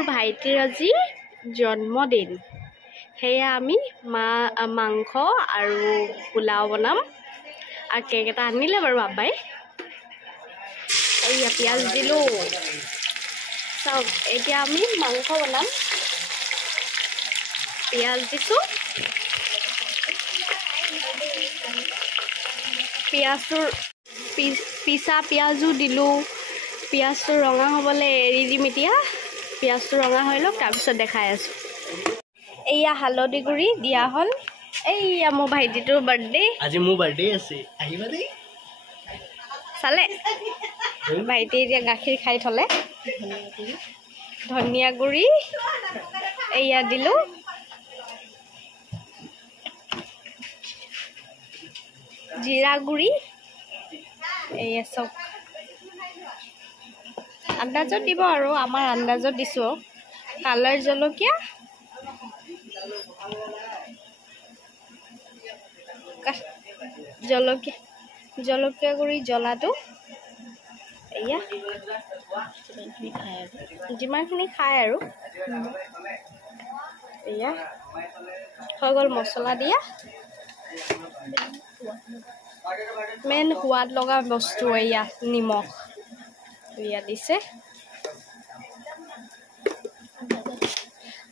মোৰ ভাইটিৰ আজি জন্মদিন সেয়া আমি মাংস আৰু পোলাও বনাম আৰু কেক এটা আনিলে বাৰু আব্বাই এইয়া পিঁয়াজ দিলোঁ চাওক এতিয়া আমি মাংস বনাম পিঁয়াজ দিছোঁ পিঁয়াজটোৰ পিছা পিঁয়াজো দিলোঁ পিঁয়াজটো ৰঙা হ'বলৈ এৰি দিম এতিয়া পিঁয়াজটো ৰঙা হৈ লওক তাৰপিছত দেখাই আছোঁ এইয়া হালধি গুড়ি দিয়া হ'ল এইয়া মোৰ ভাইটিটোৰ বাৰ্থডে আজি মোৰ বাৰ্থডে আছে আহিবা দেই চালে ভাইটি এতিয়া গাখীৰ খাই থলে ধনিয়া গুড়ি এইয়া দিলোঁ জিৰা গুড়ি এইয়া চব আন্দাজত দিব আৰু আমাৰ আন্দাজত দিছোঁ কালাৰ জলকীয়া জলকীয়া গুড়ি জ্বলাটো এইয়া যিমানখিনি খায় আৰু এইয়া হৈ গ'ল মছলা দিয়া মেইন সোৱাদ লগা বস্তু এইয়া নিমখ এয়া দিছে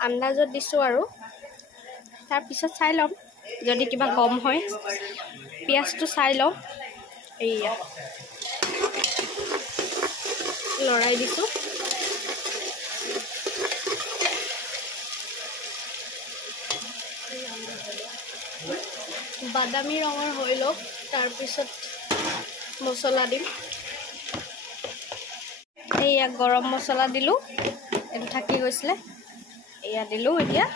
আন্দাজত দিছোঁ আৰু তাৰপিছত চাই ল'ম যদি কিবা কম হয় পিঁয়াজটো চাই লওঁ এইয়া লৰাই দিছোঁ বাদামী ৰঙৰ হৈ লওক তাৰপিছত মছলা দিম এইয়া গৰম মছলা দিলোঁ এইটো থাকি গৈছিলে এয়া দিলোঁ এতিয়া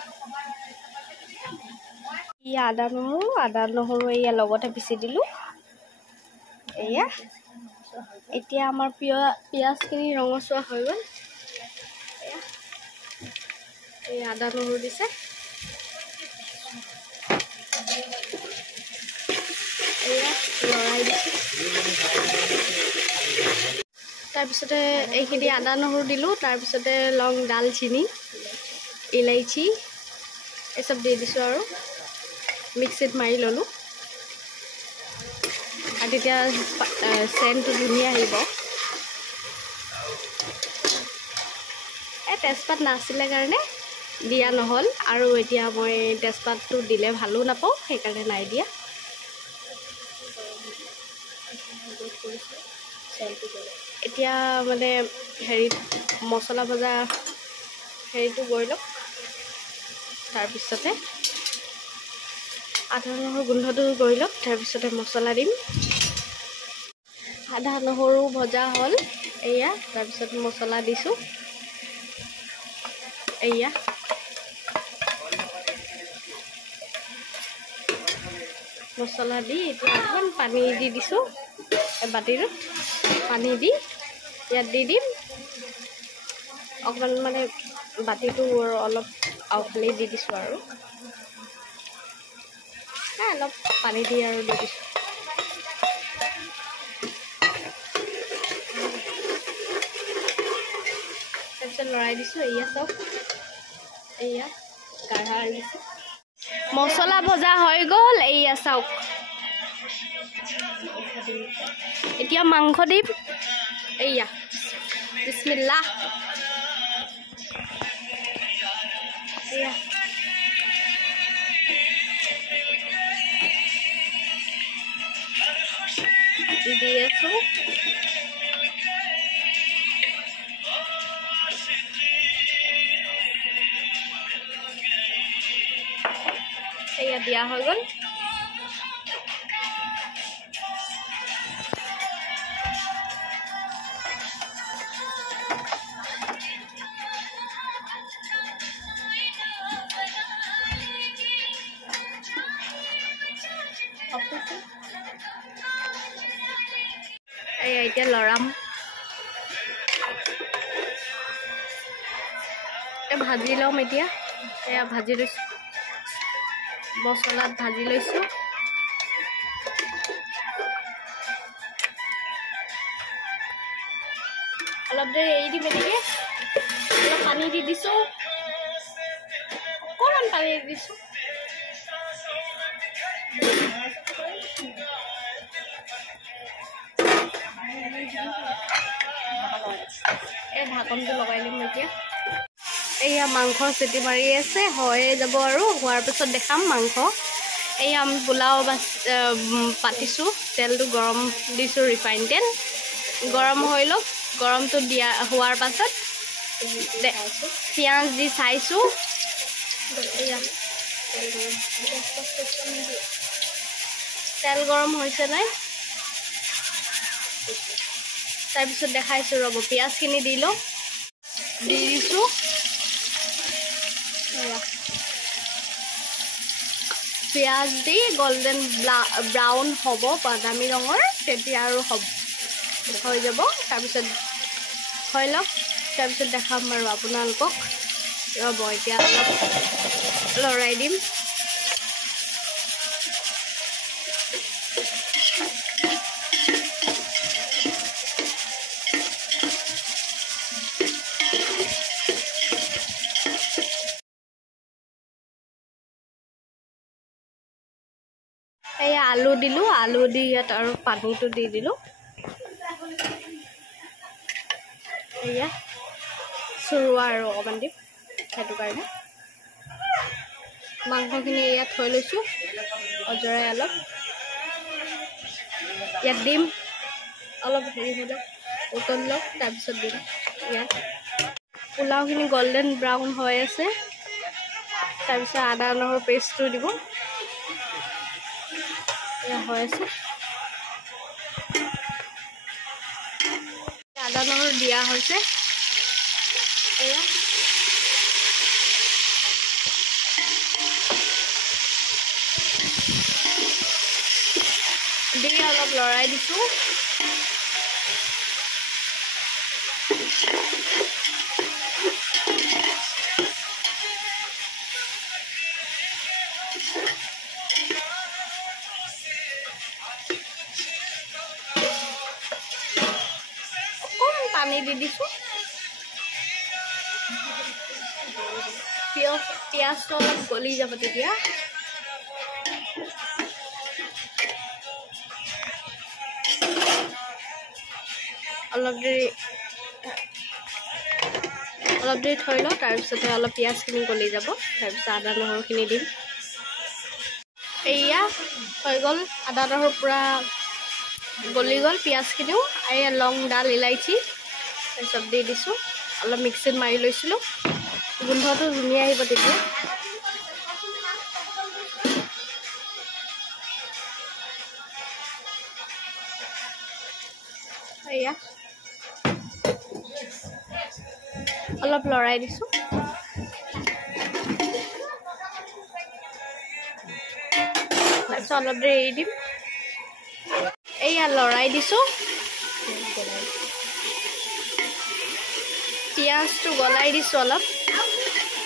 এয়া আদা নহৰু এয়া লগতে পিচি দিলোঁ এয়া এতিয়া আমাৰ পিঁয়াজখিনি ৰঙচুৱা হৈ গ'ল এই আদা নহৰু দিছে এয়া লৰাই দিছোঁ তাৰপিছতে এইখিনি আদা নহৰু দিলোঁ তাৰপিছতে লং ডালচিনি ইলাইচি এইসব দি দিছোঁ আৰু মিক্সিত মাৰি ল'লোঁ আৰু তেতিয়া চেণ্টটো ধুনীয়া আহিব এই তেজপাত নাছিলে কাৰণে দিয়া নহ'ল আৰু এতিয়া মই তেজপাতটো দিলে ভালো নাপাওঁ সেইকাৰণে নাই দিয়া এতিয়া মানে হেৰিত মছলা ভজা হেৰিটো গৈ লওক তাৰপিছতে আদা নহৰু গোন্ধটো গৈ লওক তাৰপিছতে মছলা দিম আদা নহৰু ভজা হ'ল এয়া তাৰপিছত মছলা দিছোঁ এয়া মছলা দি এতিয়া অকণমান পানী দি দিছোঁ বাতিটোত পানী দি ইয়াত দি দিম অকণমান মানে বাতিটো অলপ আউফালি দি দিছোঁ আৰু অলপ পানী দি আৰু দি দিছোঁ তাৰপিছত লৰাই দিছোঁ এয়া চব এয়া গাঢ়া দিছোঁ মছলা ভজা হৈ গ'ল এইয়া চাওক এতিয়া মাংস দিম এইয়া বিসমিল্লাহ এয়া দি আছোঁ এয়া দিয়া হৈ গ'ল এতিয়া লৰাম ভাজি ল'ম এতিয়া এয়া ভাজি লৈছোঁ মছলাত ভাজি লৈছোঁ অলপ দেৰি এৰি দিম এনেকৈ পানী দি দিছোঁ অকণমান পানী দি দিছোঁ এই ঢাকনটো লগাই দিম এতিয়া এয়া মাংস চিটি মাৰি আছে হৈয়ে যাব আৰু হোৱাৰ পিছত দেখাম মাংস এয়া আমি পোলাও পাতিছোঁ তেলটো গৰম দিছোঁ ৰিফাইন তেল গৰম হৈ লওক গৰমটো দিয়া হোৱাৰ পাছত পিঁয়াজ দি চাইছোঁ তেল গৰম হৈছে নাই তাৰপিছত দেখাইছোঁ ৰ'ব পিঁয়াজখিনি দি লওঁ দি দিছোঁ পিঁয়াজ দি গল্ডেন ব্ৰাউন হ'ব বাদামী ৰঙৰ তেতিয়া আৰু হৈ যাব তাৰপিছত হৈ লওক তাৰপিছত দেখাম আৰু আপোনালোকক ৰ'ব এতিয়া অলপ লৰাই দিম এয়া আলু দিলোঁ আলু দি ইয়াত আৰু পানীটো দি দিলোঁ এয়া চুৰুৱা আৰু অকণমান দিম সেইটো কাৰণে মাংসখিনি ইয়াত থৈ লৈছোঁ অজৰাই অলপ ইয়াত দিম অলপ হেৰি হৈ লওক উতলি লওক তাৰপিছত দিম ইয়াত পোলাওখিনি গল্ডেন ব্ৰাউন হৈ আছে তাৰপিছত আদা নহৰু পেষ্টটো দিব এয়া হৈ আছে আদা নহৰু দিয়া হৈছে এয়া দি অলপ লৰাই দিছোঁ অকণমান পানী দি দিছোঁ পিঁয়াজটো অলপ গলি যাব তেতিয়া অলপ দেৰি থৈ লওঁ তাৰপিছতে অলপ পিঁয়াজখিনি গলি যাব তাৰপিছত আদা নহৰুখিনি দিম এয়া হৈ গ'ল আদা নহৰু পূৰা গলি গ'ল পিঁয়াজখিনিও এয়া লং ডাল ইলাইচি তাৰপিছত দি দিছোঁ অলপ মিক্সিত মাৰি লৈছিলোঁ গোন্ধটো ধুনীয়া আহিব তেতিয়া এয়া অলপ লৰাই দিছোঁ তাৰপিছত অলপ দেৰি এৰি দিম এয়া লৰাই দিছোঁ পিঁয়াজটো গলাই দিছোঁ অলপ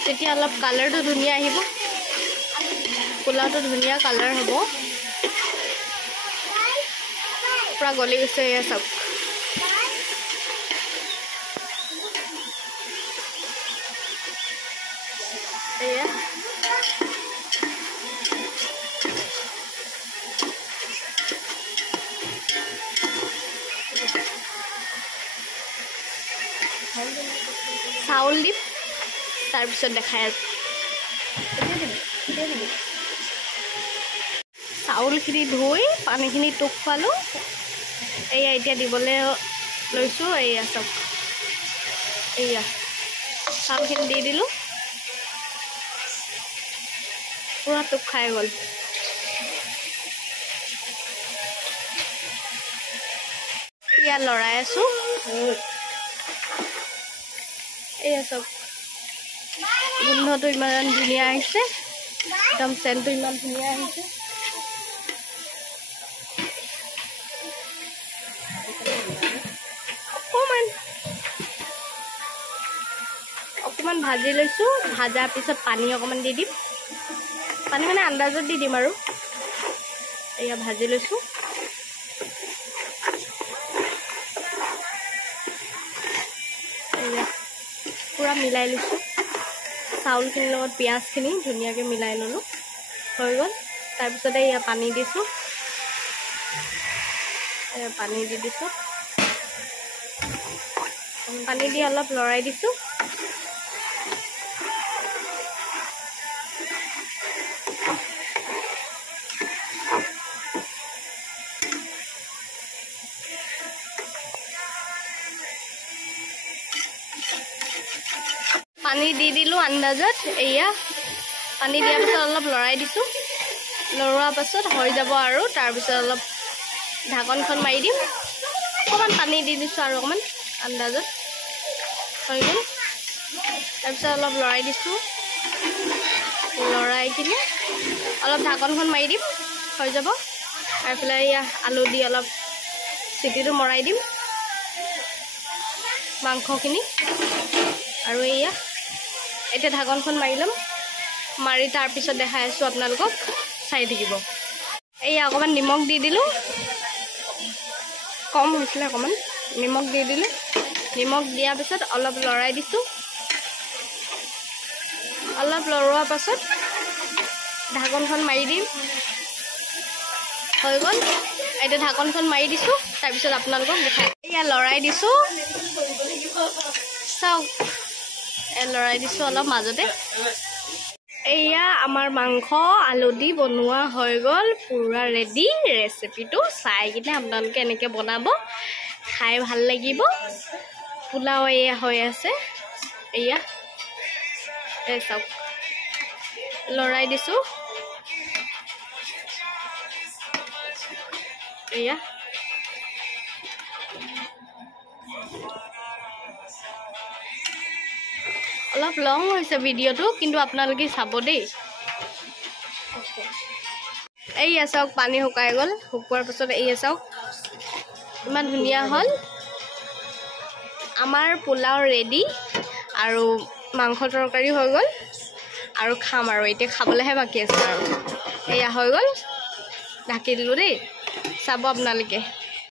তেতিয়া অলপ কালাৰটো ধুনীয়া আহিব পোলাওটো ধুনীয়া কালাৰ হ'ব পূৰা গলি গৈছে এয়া চব এয়া চাউল দিম তাৰপিছত দেখাই আছোঁ চাউলখিনি ধুই পানীখিনি টোক খোৱালোঁ এয়া এতিয়া দিবলৈ লৈছোঁ এয়া চব এয়া চাউলখিনি দি দিলোঁ পূৰা টোক খাই গ'ল ইয়াত লৰাই আছোঁ এয়া চব গোন্ধটো ইমান ধুনীয়া আহিছে একদম চেণ্টটো ইমান ধুনীয়া আহিছে অকণমান ভাজি লৈছোঁ ভাজাৰ পিছত পানী অকণমান দি দিম পানী মানে আন্দাজত দি দিম আৰু এয়া ভাজি লৈছোঁ এয়া পূৰা মিলাই মিলাই লৈছোঁ চাউলখিনিৰ লগত পিঁয়াজখিনি ধুনীয়াকৈ মিলাই ল'লোঁ হৈ গ'ল তাৰপিছতে এয়া পানী দিছোঁ পানী দি দিছোঁ পানী দি অলপ লৰাই দিছোঁ পানী দি দিলোঁ আন্দাজত এয়া পানী দিয়াৰ পাছত অলপ লৰাই দিছোঁ লৰোৱাৰ পাছত হৈ যাব আৰু তাৰপিছত অলপ ঢাকনখন মাৰি দিম অকণমান পানী দি দিছোঁ আৰু অকণমান আন্দাজত হৈ গ'ল তাৰপিছত অলপ লৰাই দিছোঁ লৰাই কিনে অলপ ঢাকনখন মাৰি দিম হৈ যাব তাৰফালে এয়া আলু দি অলপ চিটিটো মৰাই দিম মাংসখিনি আৰু এয়া এতিয়া ঢাকনখন মাৰি ল'ম মাৰি তাৰপিছত দেখাই আছোঁ আপোনালোকক চাই থাকিব এয়া অকণমান নিমখ দি দিলোঁ কম হৈছিলে অকণমান নিমখ দি দিলোঁ নিমখ দিয়াৰ পিছত অলপ লৰাই দিছোঁ অলপ লৰোৱাৰ পাছত ঢাকনখন মাৰি দিম হৈ গ'ল এতিয়া ঢাকনখন মাৰি দিছোঁ তাৰপিছত আপোনালোকক দেখাই এয়া লৰাই দিছোঁ চাওক লৰাই দিছোঁ অলপ মাজতে এয়া আমাৰ মাংস আলু দি বনোৱা হৈ গ'ল পুৰা ৰেডি ৰেচিপিটো চাই কিনে আপোনালোকে এনেকৈ বনাব খাই ভাল লাগিব পোলাও এয়া হৈ আছে এয়া চাওক লৰাই দিছোঁ এয়া অলপ লং হৈছে ভিডিঅ'টো কিন্তু আপোনালোকে চাব দেই এইয়া চাওক পানী শুকাই গ'ল শুকোৱাৰ পাছত এইয়া চাওক ইমান ধুনীয়া হ'ল আমাৰ পোলাও ৰেডি আৰু মাংস তৰকাৰী হৈ গ'ল আৰু খাম আৰু এতিয়া খাবলৈহে বাকী আছে আৰু এয়া হৈ গ'ল ঢাকি দিলোঁ দেই চাব আপোনালোকে